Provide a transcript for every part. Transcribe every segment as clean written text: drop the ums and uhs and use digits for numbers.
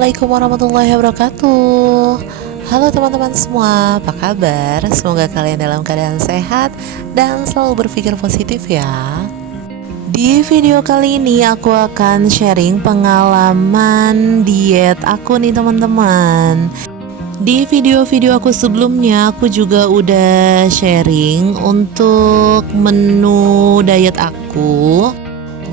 Assalamualaikum warahmatullahi wabarakatuh. Halo teman-teman semua, apa kabar? Semoga kalian dalam keadaan sehat dan selalu berpikir positif ya. Di video kali ini aku akan sharing pengalaman diet aku nih teman-teman. Di video-video aku sebelumnya aku juga udah sharing untuk menu diet aku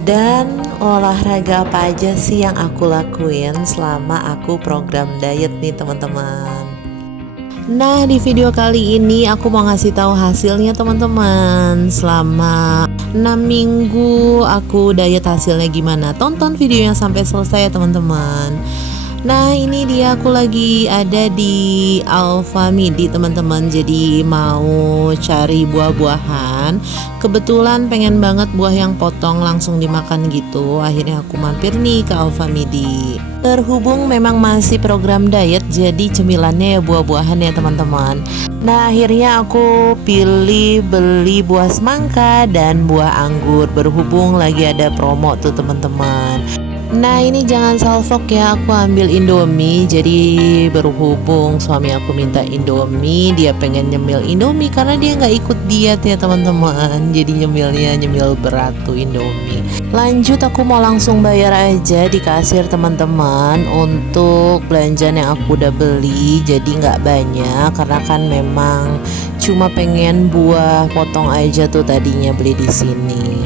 dan olahraga apa aja sih yang aku lakuin selama aku program diet nih teman-teman. Nah, di video kali ini aku mau ngasih tahu hasilnya teman-teman. Selama 6 minggu aku diet hasilnya gimana. Tonton videonya sampai selesai ya teman-teman. Nah, ini dia aku lagi ada di Alfamidi teman-teman. Jadi mau cari buah-buahan. Kebetulan pengen banget buah yang potong langsung dimakan gitu. Akhirnya aku mampir nih ke Alfamidi. Terhubung memang masih program diet, jadi cemilannya ya buah-buahan ya teman-teman. Nah, akhirnya aku pilih beli buah semangka dan buah anggur. Berhubung lagi ada promo tuh teman-teman. Nah, ini jangan salfok ya, aku ambil Indomie. Jadi berhubung suami aku minta Indomie, dia pengen nyemil Indomie karena dia nggak ikut diet ya teman-teman. Jadi nyemil berat tuh Indomie. Lanjut aku mau langsung bayar aja di kasir teman-teman untuk belanjaan yang aku udah beli. Jadi nggak banyak karena kan memang cuma pengen buah potong aja tuh tadinya beli di sini.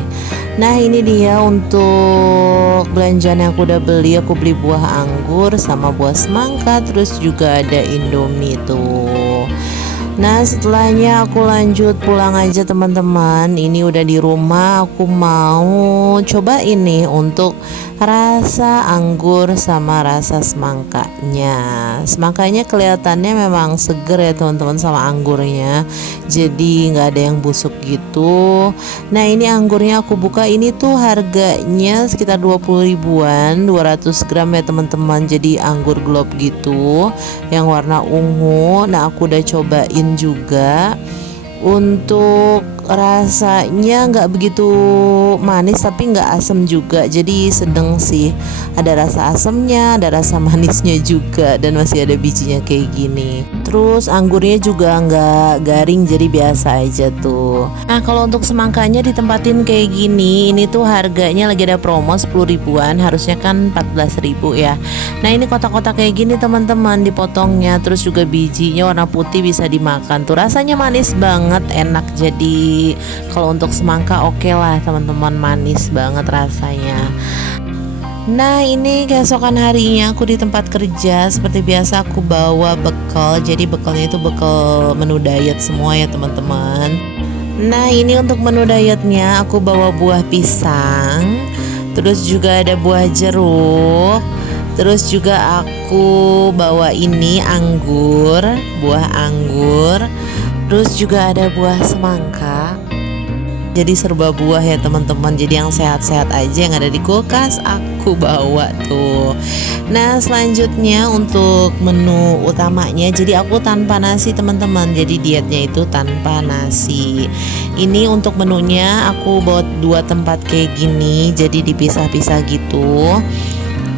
Nah, ini dia untuk belanjaan yang aku udah beli. Aku beli buah anggur sama buah semangka, terus juga ada Indomie tuh. Nah, setelahnya aku lanjut pulang aja teman-teman. Ini udah di rumah, aku mau coba ini untuk rasa anggur sama rasa semangkanya. Semangkanya kelihatannya memang seger ya teman-teman sama anggurnya. Jadi nggak ada yang busuk gitu. Nah, ini anggurnya aku buka, ini tuh harganya sekitar 20 ribuan 200 gram ya teman-teman. Jadi anggur glob gitu yang warna ungu. Nah, aku udah cobain juga. Untuk rasanya nggak begitu manis tapi nggak asem juga, jadi sedang sih, ada rasa asemnya, ada rasa manisnya juga, dan masih ada bijinya kayak gini. Terus anggurnya juga nggak garing, jadi biasa aja tuh. Nah, kalau untuk semangkanya ditempatin kayak gini, ini tuh harganya lagi ada promo 10 ribuan, harusnya kan 14 ribu ya. Nah, ini kotak-kotak kayak gini teman-teman dipotongnya, terus juga bijinya warna putih, bisa dimakan tuh, rasanya manis banget, enak. Jadi kalau untuk semangka oke lah teman-teman, manis banget rasanya. Nah, ini keesokan harinya aku di tempat kerja. Seperti biasa aku bawa bekal. Jadi bekalnya itu bekal menu diet semua ya teman-teman. Nah, ini untuk menu dietnya aku bawa buah pisang, terus juga ada buah jeruk, terus juga aku bawa ini anggur, buah anggur, terus juga ada buah semangka. Jadi serba buah ya teman-teman. Jadi yang sehat-sehat aja yang ada di kulkas aku bawa tuh. Nah, selanjutnya untuk menu utamanya, jadi aku tanpa nasi teman-teman. Jadi dietnya itu tanpa nasi. Ini untuk menunya aku bawa 2 tempat kayak gini, jadi dipisah-pisah gitu.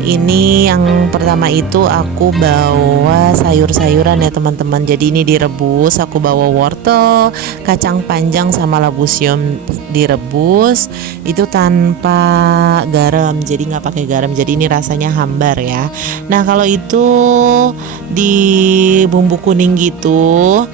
Ini yang pertama itu aku bawa sayur-sayuran ya teman-teman. Jadi ini direbus, aku bawa wortel, kacang panjang sama labusium direbus. Itu tanpa garam, jadi nggak pakai garam. Jadi ini rasanya hambar ya. Nah, kalau itu di bumbu kuning gitu,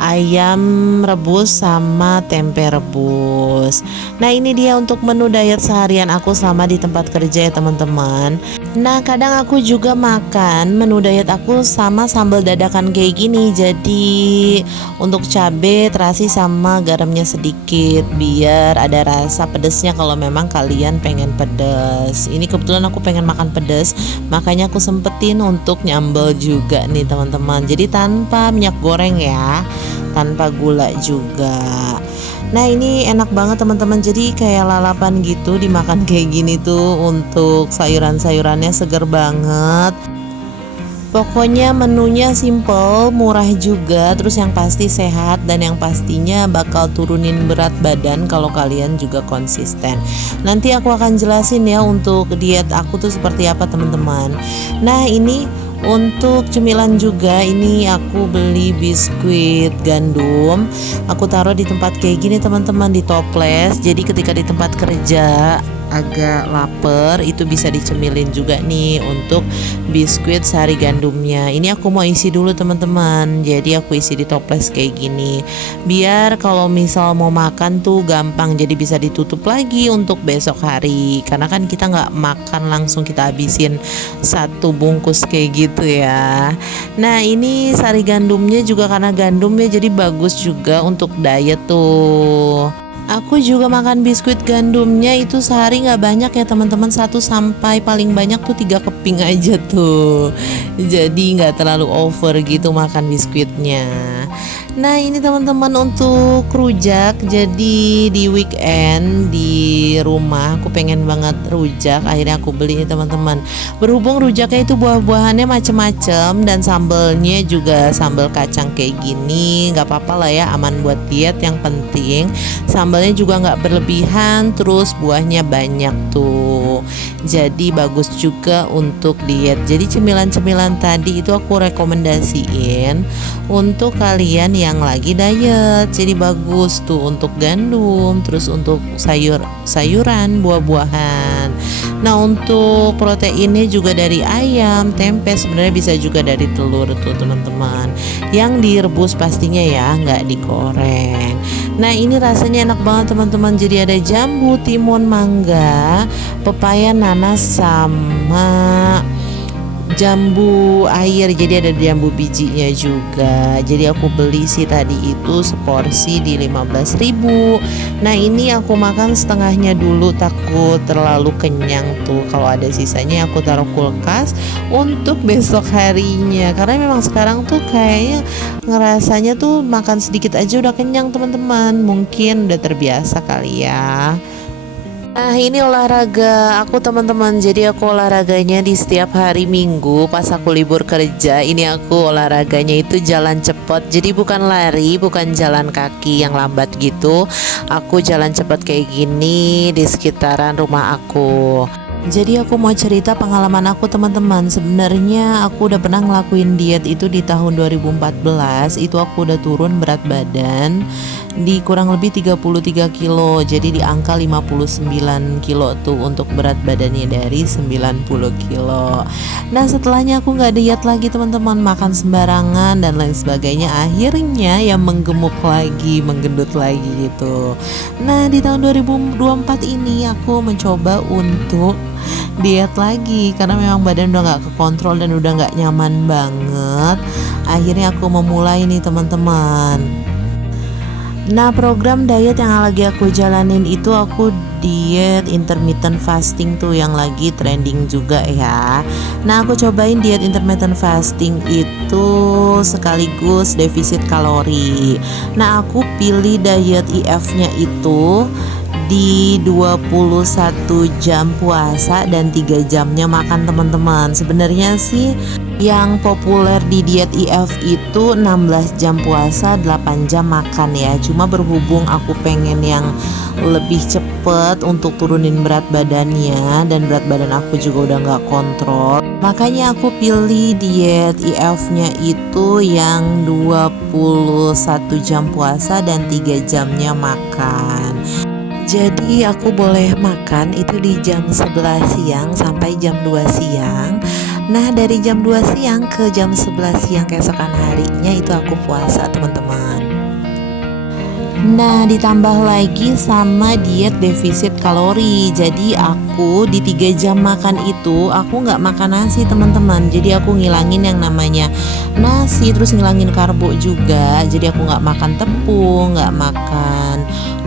ayam rebus sama tempe rebus. Nah, ini dia untuk menu diet seharian aku selama di tempat kerja ya teman-teman. Nah, kadang aku juga makan menu diet aku sama sambal dadakan kayak gini. Jadi untuk cabai, terasi sama garamnya sedikit biar ada rasa pedesnya kalau memang kalian pengen pedes. Ini kebetulan aku pengen makan pedes, makanya aku sempetin untuk nyambel juga nih teman-teman. Jadi tanpa minyak goreng ya, tanpa gula juga. Nah, ini enak banget teman-teman. Jadi kayak lalapan gitu dimakan kayak gini tuh. Untuk sayuran-sayurannya seger banget. Pokoknya menunya simple, murah juga, terus yang pasti sehat dan yang pastinya bakal turunin berat badan kalau kalian juga konsisten. Nanti aku akan jelasin ya untuk diet aku tuh seperti apa teman-teman. Nah ini untuk cemilan juga, ini aku beli biskuit gandum. Aku taruh di tempat kayak gini teman-teman, di toples. Jadi ketika di tempat kerja agak lapar itu bisa dicemilin juga nih untuk biskuit sari gandumnya. Ini aku mau isi dulu teman-teman, jadi aku isi di toples kayak gini biar kalau misal mau makan tuh gampang, jadi bisa ditutup lagi untuk besok hari, karena kan kita nggak makan langsung kita habisin satu bungkus kayak gitu ya. Nah ini sari gandumnya juga karena gandumnya jadi bagus juga untuk diet tuh. Aku juga makan biskuit gandumnya itu sehari nggak banyak ya teman-teman, 1 sampai paling banyak tuh 3 keping aja tuh. Jadi nggak terlalu over gitu makan biskuitnya. Nah ini teman-teman untuk rujak, jadi di weekend di rumah aku pengen banget rujak, akhirnya aku beli ini teman-teman. Berhubung rujaknya itu buah-buahannya macem-macem dan sambelnya juga sambal kacang kayak gini, nggak apa-apa lah ya, aman buat diet. Yang penting sambalnya juga nggak berlebihan, terus buahnya banyak tuh, jadi bagus juga untuk diet. Jadi cemilan-cemilan tadi itu aku rekomendasiin untuk kalian yang lagi diet, jadi bagus tuh untuk gandum, terus untuk sayuran, buah-buahan. Nah untuk proteinnya juga dari ayam, tempe, sebenarnya bisa juga dari telur tuh teman-teman, yang direbus pastinya ya, nggak digoreng. Nah ini rasanya enak banget teman-teman, jadi ada jambu, timun, mangga, pepaya, nanas, sama jambu air, jadi ada jambu bijinya juga. Jadi aku beli sih tadi itu seporsi di 15.000. Nah ini aku makan setengahnya dulu, takut terlalu kenyang tuh. Kalau ada sisanya aku taruh kulkas untuk besok harinya, karena memang sekarang tuh kayaknya ngerasanya tuh makan sedikit aja udah kenyang teman-teman. Mungkin udah terbiasa kali ya. Nah ini olahraga aku teman-teman, jadi aku olahraganya di setiap hari Minggu pas aku libur kerja. Ini aku olahraganya itu jalan cepet, jadi bukan lari, bukan jalan kaki yang lambat gitu. Aku jalan cepet kayak gini di sekitaran rumah aku. Jadi aku mau cerita pengalaman aku teman-teman. Sebenarnya aku udah pernah ngelakuin diet itu di tahun 2014. Itu aku udah turun berat badan di kurang lebih 33 kilo. Jadi di angka 59 kilo tuh untuk berat badannya dari 90 kilo. Nah setelahnya aku gak diet lagi teman-teman, makan sembarangan dan lain sebagainya. Akhirnya ya menggemuk lagi, menggendut lagi gitu. Nah di tahun 2024 ini aku mencoba untuk diet lagi, karena memang badan udah gak kekontrol dan udah gak nyaman banget. Akhirnya aku memulai nih teman-teman. Nah program diet yang lagi aku jalanin itu aku diet intermittent fasting tuh yang lagi trending juga ya. Nah aku cobain diet intermittent fasting itu sekaligus defisit kalori. Nah aku pilih diet IF-nya itu di 21 jam puasa dan 3 jamnya makan teman-teman. Sebenarnya sih yang populer di diet IF itu 16 jam puasa 8 jam makan ya. Cuma berhubung aku pengen yang lebih cepet untuk turunin berat badannya, dan berat badan aku juga udah gak kontrol, makanya aku pilih diet IF-nya itu yang 21 jam puasa dan 3 jamnya makan. Jadi aku boleh makan itu di jam 11 siang sampai jam 2 siang. Nah dari jam 2 siang ke jam 11 siang keesokan harinya itu aku puasa teman-teman. Nah ditambah lagi sama diet defisit kalori. Jadi aku di 3 jam makan itu aku gak makan nasi teman-teman. Jadi aku ngilangin yang namanya nasi, terus ngilangin karbo juga. Jadi aku gak makan tepung, gak makan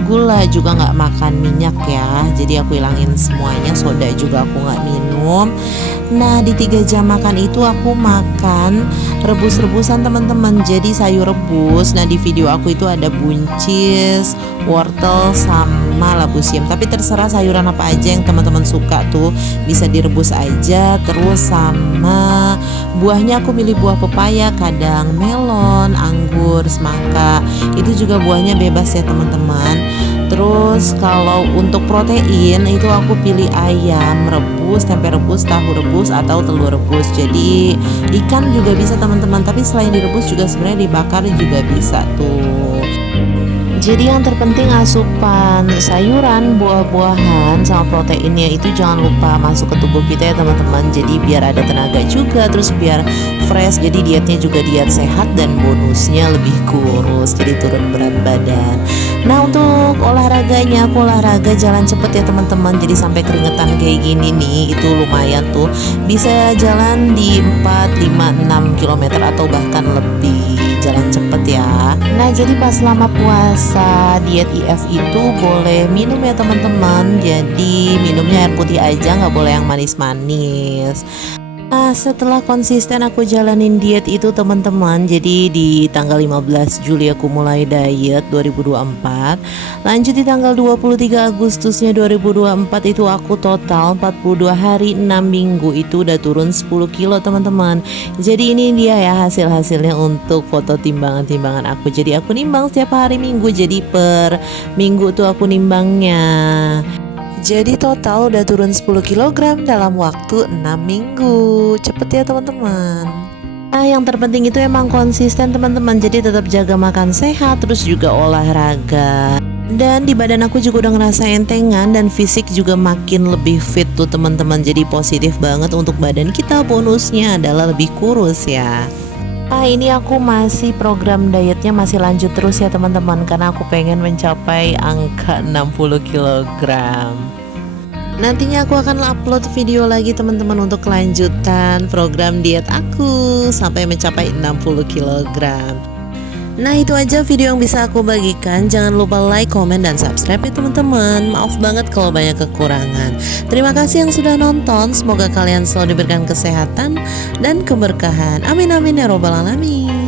gula, juga gak makan minyak ya. Jadi aku hilangin semuanya, soda juga aku gak minum. Nah, di 3 jam makan itu aku makan rebus-rebusan teman-teman. Jadi sayur rebus. Nah, di video aku itu ada buncis, wortel sama labu siam. Tapi terserah sayuran apa aja yang teman-teman suka tuh, bisa direbus aja. Terus sama buahnya aku milih buah pepaya, kadang melon, anggur, semangka. Itu juga buahnya bebas ya teman-teman. Terus kalau untuk protein itu aku pilih ayam rebus, tempe rebus, tahu rebus atau telur rebus. Jadi ikan juga bisa teman-teman, tapi selain direbus juga sebenarnya dibakar juga bisa tuh. Jadi yang terpenting asupan sayuran, buah-buahan sama proteinnya itu jangan lupa masuk ke tubuh kita ya teman-teman. Jadi biar ada tenaga juga, terus biar fresh. Jadi dietnya juga diet sehat dan bonusnya lebih kurus, jadi turun berat badan. Nah, untuk olahraganya aku olahraga jalan cepet ya teman-teman. Jadi sampai keringetan kayak gini nih, itu lumayan tuh. Bisa jalan di 4, 5, 6 km atau bahkan lebih, jalan cepet ya. Nah, jadi pas selama puasa diet IF itu boleh minum ya teman-teman. Jadi minumnya air putih aja, nggak boleh yang manis-manis. Nah, setelah konsisten aku jalanin diet itu teman-teman, jadi di tanggal 15 Juli aku mulai diet 2024. Lanjut di tanggal 23 Agustusnya 2024 itu aku total 42 hari 6 minggu itu udah turun 10 kilo teman-teman. Jadi ini dia ya hasil-hasilnya untuk foto timbangan-timbangan aku. Jadi aku nimbang setiap hari minggu, jadi per minggu tuh aku nimbangnya. Jadi total udah turun 10 kg dalam waktu 6 minggu. Cepet ya teman-teman. Nah, yang terpenting itu emang konsisten teman-teman. Jadi tetap jaga makan sehat, terus juga olahraga. Dan di badan aku juga udah ngerasa entengan dan fisik juga makin lebih fit tuh teman-teman. Jadi positif banget untuk badan kita. Bonusnya adalah lebih kurus ya. Nah, ini aku masih program dietnya masih lanjut terus ya teman-teman, karena aku pengen mencapai angka 60 kg. Nantinya aku akan upload video lagi teman-teman untuk kelanjutan program diet aku sampai mencapai 60 kg. Nah, itu aja video yang bisa aku bagikan. Jangan lupa like, komen, dan subscribe ya teman-teman. Maaf banget kalau banyak kekurangan. Terima kasih yang sudah nonton. Semoga kalian selalu diberikan kesehatan dan keberkahan. Amin amin ya robbal alamin.